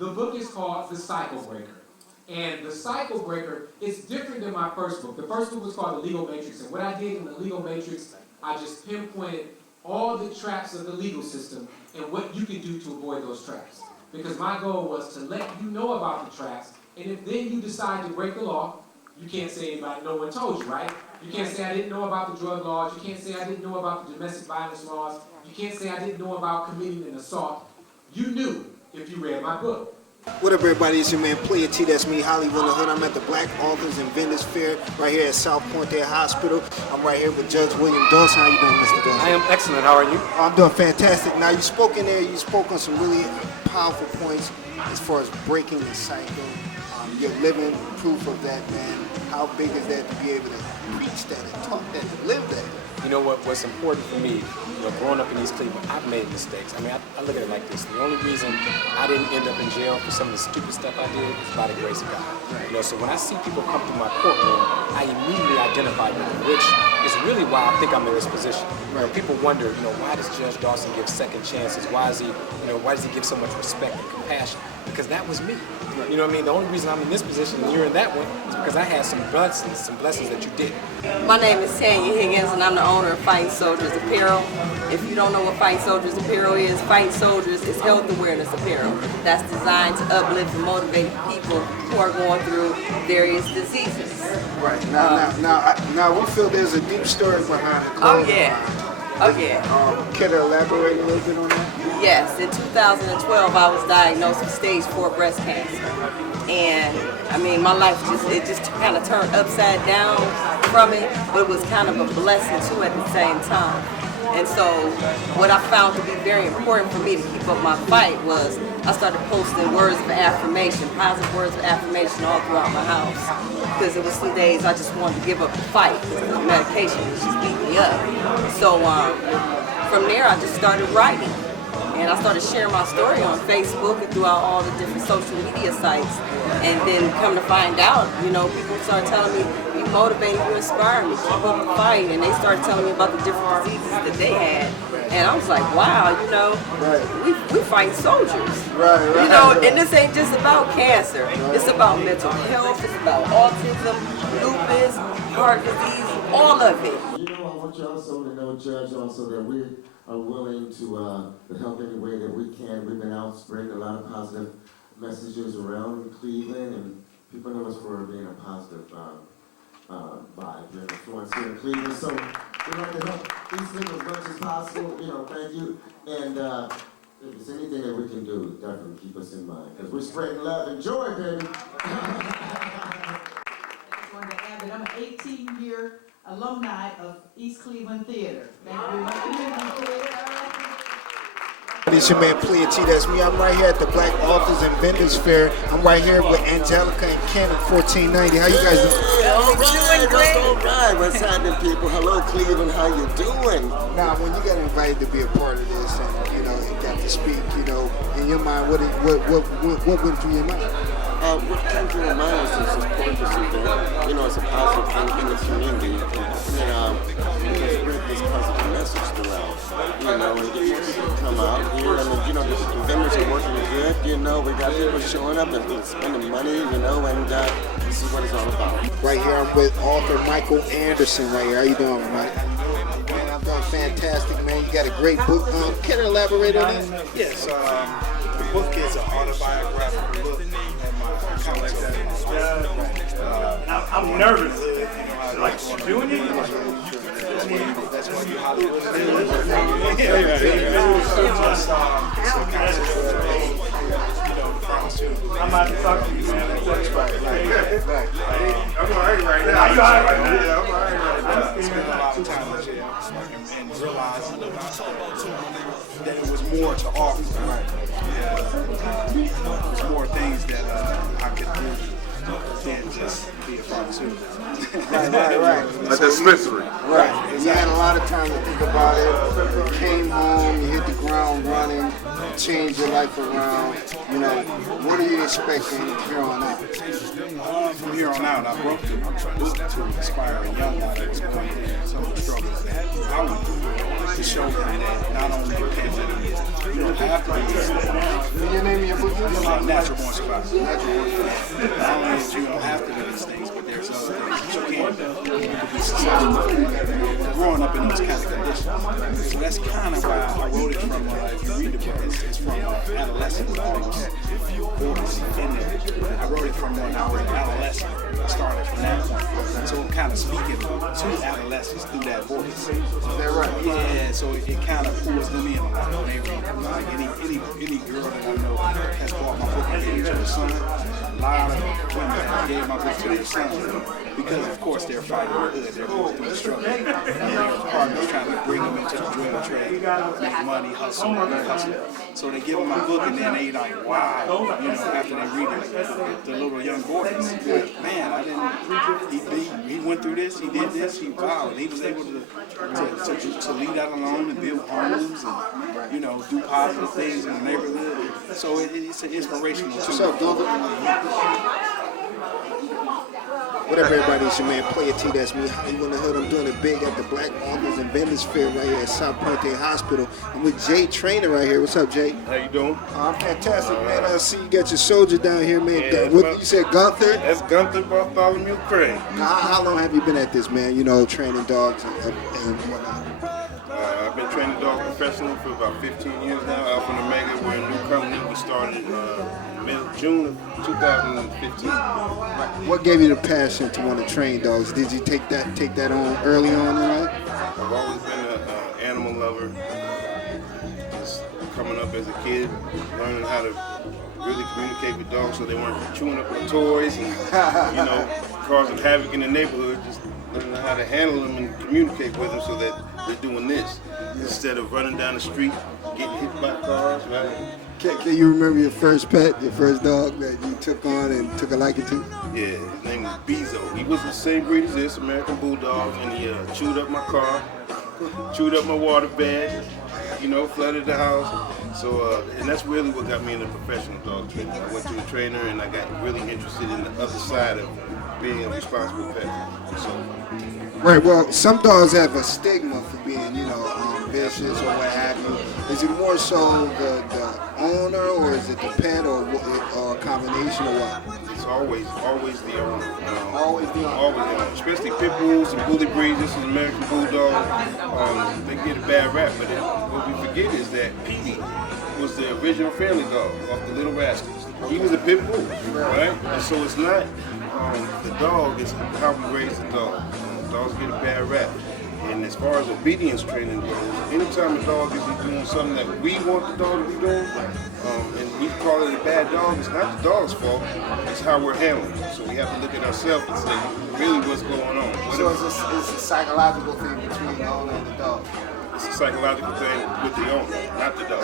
The book is called The Cycle Breaker. And The Cycle Breaker is different than my first book. The first book was called The Legal Matrix. And what I did in The Legal Matrix, I just pinpointed all the traps of the legal system and what you can do to avoid those traps. Because my goal was to let you know about the traps, and if then you decide to break the law, you can't say anybody, no one told you, right? You can't say I didn't know about the drug laws. You can't say I didn't know about the domestic violence laws. You can't say I didn't know about committing an assault. You knew if you read my book. What up, everybody? It's your man Player T. That's me, Hollywood in the Hood. I'm at the Black Authors and Vendors Fair right here at South Point There Hospital. I'm right here with Judge William Dawson. How you doing, Mr. Dawson? I am excellent. How are you? I'm doing fantastic. Now, you spoke in there. You spoke on some really powerful points as far as breaking the cycle. You're living proof of that, man. How big is that to be able to preach that and talk that and live that? You know what's important for me, growing up in East Cleveland, I've made mistakes. I mean, I look at it like this. The only reason I didn't end up in jail for some of the stupid stuff I did is by the grace of God. So when I see people come through my courtroom, I immediately identify with them, which is really why I think I'm in this position. People wonder, why does Judge Dawson give second chances? Why does he give so much respect and compassion? Because that was me. You know what I mean? The only reason I'm in this position and you're in that one is because I had some blessings that you didn't. My name is Tanya Higgins, and I'm the owner of Fighting Soldiers Apparel. If you don't know what Fighting Soldiers Apparel is, Fighting Soldiers is health awareness apparel. That's designed to uplift and motivate people who are going through various diseases. Right. Now we feel there's a deep story behind the clothing. Oh yeah. Can you elaborate a little bit on that? Yes, in 2012 I was diagnosed with stage 4 breast cancer. And I mean, my life just kind of turned upside down from it, but it was kind of a blessing too at the same time. And so what I found to be very important for me to keep up my fight was I started posting words of affirmation, positive words of affirmation all throughout my house. Because there was some days I just wanted to give up the fight because the medication was just beating me up. So from there I just started writing. And I started sharing my story on Facebook and throughout all the different social media sites. And then come to find out, people started telling me, you motivate me, you inspire me, keep up the fight. And they started telling me about the different diseases that they had. And I was like, wow, we fight soldiers. And this ain't just about cancer. It's about mental health, it's about autism, lupus, heart disease, all of it. I want you also to know, Judge, also that we are willing to help any way that we can. We've been out spreading a lot of positive messages around Cleveland, and people know us for being a positive vibe and influence here in Cleveland. So we'd like to help East Cleveland as much as possible. Thank you. And if there's anything that we can do, definitely keep us in mind, because we're spreading love and joy, baby. I just wanted to add that I'm an 18-year alumni of East Cleveland Theater. Thank you very much. It's your man Player T. That's me. I'm right here at the Black Authors and Vendors Fair. I'm right here with Angelica and Ken at 1490. How you guys doing? All right. What's happening, people? Hello, Cleveland. How you doing? Now, when you got invited to be a part of this and, you got to speak, in your mind, what went through your mind? What came to my mind was to support this event. It's a positive thing in the community. And spread this positive message throughout. And get more people to come out here. The vendors are working good. We got people showing up and spending money, and this is what it's all about. Right here, I'm with author Michael Anderson right here. How you doing, Mike? Man, I'm doing fantastic, man. You got a great book. Can you elaborate on that? Yes, the book is an autobiographical book. I'm nervous. Like doing it? That's why you Hollywood. I'm about to talk to you, man. I'm alright right now. Are you alright right now? Yeah, I'm alright right now. I spent a lot of time in jail and realized that it was more to offer. There's more things that I could do than just be a pharmaceutical. Right. A dispensary. Right. You had a lot of time to think about it. You came home, you hit the ground running, changed your life around. What are you expecting here on out? From here on out, I wrote the book to inspire a young man that was going through some of the struggles that I went through, to show them that not only can have to do these things. Can you name your book? Natural born survivor. Not only that you don't have to do these things, but there's other things that you can. You can be successful growing up in those kind of conditions. So that's kind of why I wrote it from, if you read the book, it's from adolescent boys in there. I wrote it from when I was an adolescent. I started from that point. So I'm kind of speaking to adolescents through that voice. Is that right? Yeah, so it kind of pulls them in a lot. When they read, like any girl that I know has bought my book and gave it to her son. A lot of women gave my book to their sons because, of course, they're fighting the hood. They're going through the struggle. And their partners trying to bring them into the drug trade, make money, hustle. So they give them my book and then they like, wow, you know, after they read it, the little young boys, like, man, I didn't, he went through this, he did this, he was able to leave out alone and build homes and, you know, do positive things in the neighborhood. So it's an inspirational too. What's up, Dawson? What up, everybody? It's your man, Player T. That's me. How you in the hood? I'm doing it big at the Black Authors and Vendors Fair right here at South Pointe Hospital. I'm with Jay Trainer right here. What's up, Jay? How you doing? I'm fantastic, man. I see you got your soldier down here, man. Yeah, What you said, Gunther? That's Gunther Bartholomew Craig. How long have you been at this, man? You know, training dogs and whatnot. I've been training dogs professionally for about 15 years now. Alpha and Omega, we're a new company. We started June of 2015. What gave you the passion to want to train dogs? Did you take that on early on in life? I've always been an animal lover. Just coming up as a kid, learning how to really communicate with dogs so they weren't chewing up my toys and, you know, causing havoc in the neighborhood. Just learning how to handle them and communicate with them so that they're doing this instead of running down the street, getting hit by cars, right? Can you remember your first pet, your first dog that you took on and took a liking to? Yeah, his name was Bezo. He was the same breed as this, American Bulldog, and he chewed up my car, chewed up my water bag, you know, flooded the house. So, and that's really what got me into professional dog training. I went to a trainer and I got really interested in the other side of being a responsible pet. So, right, well, some dogs have a stigma for being, you know, vicious or what have you. Is it more so the owner, or is it the pet, or a combination, or what? it's always the owner. Always the owner. Always the owner. Especially pit bulls and bully breeds. This is American Bulldog. They get a bad rap, but what we forget is that Petey was the original family dog of the Little Rascals. He was a pit bull, right? And so it's not the dog, it's how we raise the dog. Dogs get a bad rap. And as far as obedience training goes, anytime a dog is doing something that we want the dog to be doing, and we call it a bad dog, it's not the dog's fault, it's how we're handling it. So we have to look at ourselves and say, really what's going on? So it's a psychological thing between the owner and the dog. It's a psychological thing with the owner, not the dog.